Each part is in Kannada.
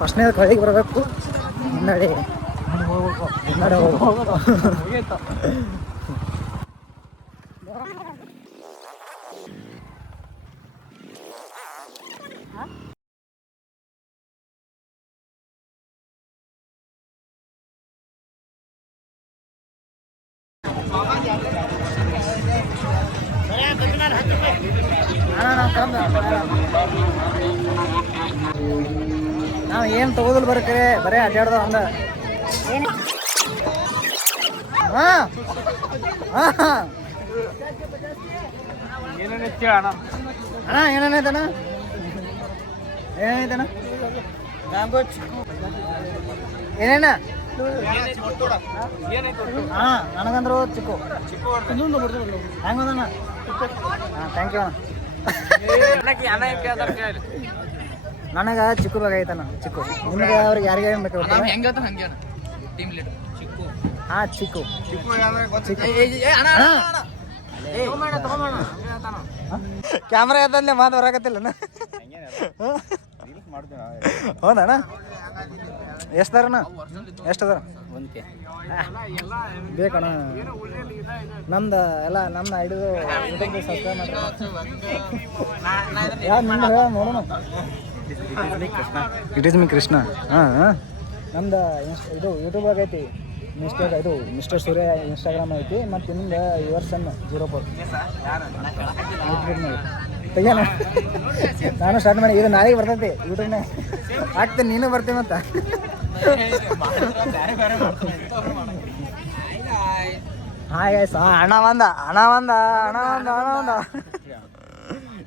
ಫಸ್ಟ್ನೇ ಹೊಳಿಗೆ ಬರಬೇಕು ಮುನ್ನಡೆ ಮುನ್ನಡೆ ಹೋಗ್ಬೇಕು. ನಾವು ಏನು ತಗೋದಿಲ್ಲ ಬರ್ಕರೆ ಬರೇ ಅಡ್ಡಾಡ್ದ ಅಂದ. ಹಾಂ ಹಾಂ ಅಣ್ಣ ಏನೇನೈತಣ್ಣ ಏನೇನೈತಣ್ಣ ಏನೇನ ಹಾಂ ನನಗಂದ್ರು ಚಿಕ್ಕು ಹೆಂಗದಣ್ಣ? ಹಾಂ ಥ್ಯಾಂಕ್ ಯು ಅಣ್ಣ. ನನಗೆ ಚಿಕ್ಕು ಬೇಕಾಗಿತ್ತಣ್ಣ ಚಿಕ್ಕು. ನಿಮ್ಗೆ ಅವ್ರಿಗೆ ಯಾರಿಗೆ ಏನು ಬೇಕು? ಹಾಂ ಚಿಕ್ಕು ಕ್ಯಾಮ್ರಾ ಎತ್ತಲ್ಲೇ ಮಾತು ಬರಾಕತ್ತಿಲ್ಲ. ಹೌದಣ್ಣ ಎಷ್ಟದಾರಣ್ಣ? ಎಷ್ಟದಾರ? ಬೇಕಣ್ಣ ನಮ್ದು ಎಲ್ಲ ನಮ್ದು ಹಿಡಿದು ಯೂಟ್ಯೂಬ್ಗೆ ಸಬ್ಸ್ಕ್ರೈಬ್ ಮಾಡಿ. ಯಾರು ನಿಮ್ದು ಹೇಳ ನೋಡೋಣ. ಇಟ್ ಈಸ್ ಮಿ ಕೃಷ್ಣ. ಹಾಂ ಹಾಂ ನಮ್ದು ಇದು ಯೂಟ್ಯೂಬ್ ಆಗೈತಿ ಮಿಸ್ಟರ್ ಸೂರ್ಯ ಇನ್ಸ್ಟಾಗ್ರಾಮ್ ಐತಿ. ಮತ್ತು ನಿಮ್ದು ಯುವರ್ಸನ್ 04 ತೆಗಿಯೋಣ. ನಾನು ಸ್ಟಾರ್ಟ್ ಮಾಡಿ ಇದು ನಾಳೆಗೆ ಬರ್ತೈತಿ ಯೂಟ್ಯೂಬ್ನಾಗ ಆಗ್ತೇನೆ. ನೀನು ಬರ್ತೀನಿ ಮತ್ತ. ಹಾಂ ಎಸ್ ಹಣ ಬಂದ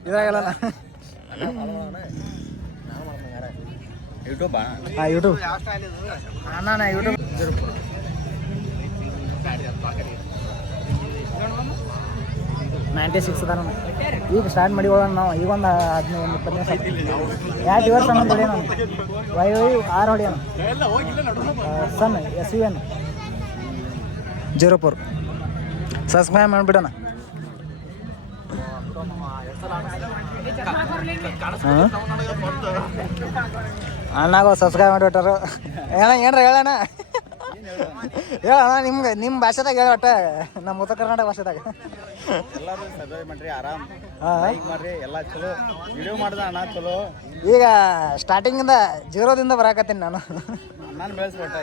ಇದಾಗಲ್ಲ ಯೂಟ್ಯೂಬ್. ಹಾಂ ಯೂಟ್ಯೂಬ್ ಅಣ್ಣ ಯೂಟ್ಯೂಬ್ 96 ಅದ. ಈಗ ಸ್ಟಾರ್ಟ್ ಮಾಡಿ ಹೋಗೋಣ ನಾವು. ಈಗ ಒಂದು 15-20 2 ಡಿವರ್ಸ್ ಅನ್ನೋದು ಹೊಡಿಯೋಣ. YY6 ಹೊಡಿಯೋಣ. ಸನ್ SVN 04 ಸಬ್ಸ್ಕ್ರೈಬ್ ಮಾಡಿಬಿಡೋಣ. ಅಣ್ಣಾಗ ಸಬ್ಸ್ಕ್ರೈಬ್ ಮಾಡಿಬಿಟ್ಟಾರು. ಏನ್ರ ಹೇಳೋಣ ಹೇಳೋಣ ನಿಮ್ಮ ಭಾಷೆದಾಗ ಹೇಳ. ಒಟ್ಟ ನಮ್ಮ ಉತ್ತರ ಕರ್ನಾಟಕ ಭಾಷೆದಾಗ ಎಲ್ಲರೂ ಸಬ್ಸ್ಕ್ರೈಬ್ ಮಾಡ್ರಿ, ಆರಾಮ್ ಲೈಕ್ ಮಾಡ್ರಿ, ಎಲ್ಲ ಚಲೋ ವಿಡಿಯೋ ಮಾಡ್ದ ಅಣ್ಣ ಚಲೋ. ಈಗ ಸ್ಟಾರ್ಟಿಂಗಿಂದ 0ದಿಂದ ಬರಾಕತ್ತೀನಿ ನಾನು. ನಾನು ಬೆಳೆಸ್ಕೊಟ್ಟ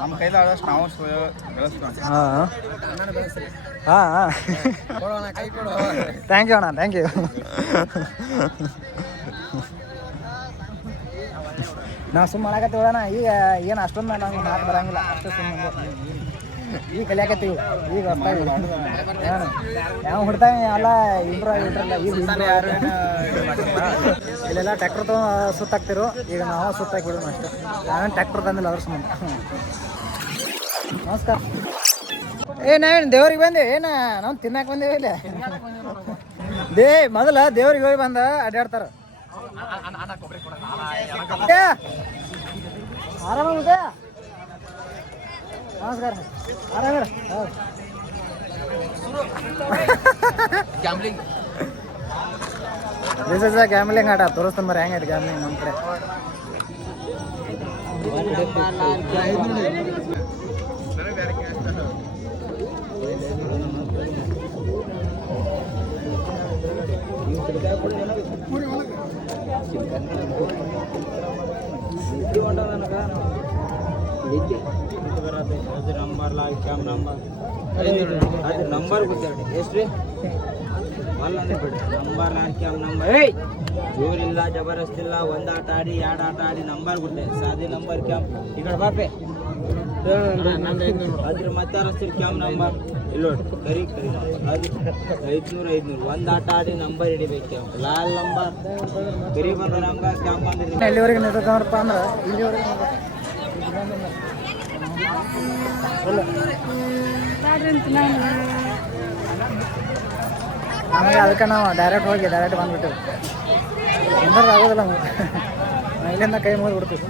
ನಮ್ಮ ಕೈಲಾದಷ್ಟು ನಾವು ಬೆಳೆಸ್ಕೊಂಡು. ಹಾಂ ಥ್ಯಾಂಕ್ ಯು ಅಣ್ಣ ಥ್ಯಾಂಕ್ ಯು. ನಾವು ಸುಮ್ಮನೆ ಮಾಡಾಕತ್ತೀವಿ ಅಣ್ಣ. ಈಗ ಏನು ಅಷ್ಟೊಂದು ನಂಗೆ ಮಾತು ಬರೋಂಗಿಲ್ಲ. ಅಷ್ಟು ಸುಮ್ಮನೆ ಈಗ ಕಲಿಯಾಕತ್ತೀವಿ. ಈಗ ಹೊಸ್ತಾಗಿ ಯಾವ ಹುಡ್ತಾಗ ಎಲ್ಲ ಇಂಪ್ರೂವ್ ಆಗಿಬಿಟ್ರಲ್ಲ. ಈಗ ಇಲ್ಲೆಲ್ಲ ಟ್ಯಾಕ್ಟರ್ ತೊಗೊಂಡು ಸುತ್ತಾಕ್ತಿರು. ಈಗ ನಾವು ಸುತ್ತಾಕಿಬಿಡೋಣ ಅಷ್ಟೇ. ನಾವೇನು ಟ್ಯಾಕ್ಟರ್ ತಂದಿಲ್ಲ ಅದ್ರ ಸುಮ್ಮನೆ. ನಮಸ್ಕಾರ. ನಾವೇನು ದೇವ್ರಿಗೆ ಬಂದೇವೆ ಏನು? ನಾವು ತಿನ್ನಕ್ಕೆ ಬಂದೇವೆ ಇಲ್ಲ. ಮೊದಲ ದೇವ್ರಿಗೆ ಹೋಗಿ ಬಂದ ಅಡ್ಡಾಡ್ತಾರ. ಆರಾಮ ನಮಸ್ಕಾರ ಆರಾಮ. ದಿಸ್ ಇಸ್ ಅ ಗ್ಯಾಮ್ಲಿಂಗ್ ಆಟ. ತೋರಿಸ್ತಾನೆ ಮರ ಹೆಂಗೈತೆ ಗ್ಯಾಮ್ಲಿಂಗ್ ನಮ್ಮ ಕಡೆ. ನಂಬರ್ ಗೊತ್ತಾಡಿ ಎಷ್ಟು ಅಲ್ಲ ಬಿಡಿ. ನಂಬರ್ ನಂಬರ್ ಜೋರಿಲ್ಲ ಜಬರ್ದಸ್ತ್ ಇಲ್ಲ. ಒಂದು ಆಟ ಆಡಿ 2 ಆಟ ಆಡಿ ನಂಬರ್ ಗುಡ್ಡೆ ಸಾದಿ ನಂಬರ್ ಕ್ಯಾಮ್ ಈ ಕಡೆ ಬಾಪೆ ಅದ್ರ ಮತ್ತೆ ಕ್ಯಾಮ್ ನಂಬರ್ ಇಲ್ಲ ಕರಿ ಕರಿ ಅದು 500 ಒಂದು ಆಟ ಆಡಿ ನಂಬರ್ ಹಿಡಿಬೇಕು. ಲಾಲ್ ನಂಬರ್ ಕರಿ ಬಂದ್ರೆ ನಮ್ಗೆ ಕ್ಯಾಮ್ ಬಂದಿಲ್ಲ. ಎಲ್ಲಿವರೆಗೆ ನಿಂತಪ್ಪ ಅಂದ್ರೆ ಇಲ್ಲಿವರೆಗೆ ಆಮೇಲೆ ಅದಕ್ಕೆ ನಾವು ಡೈರೆಕ್ಟ್ ಬಂದ್ಬಿಟ್ಟು ನಿಂದ್ರೆ ಆಗೋದಿಲ್ಲ. ಇಲ್ಲಿಂದ ಕೈ ಮುಗಿದು ಬಿಡ್ತೀವಿ.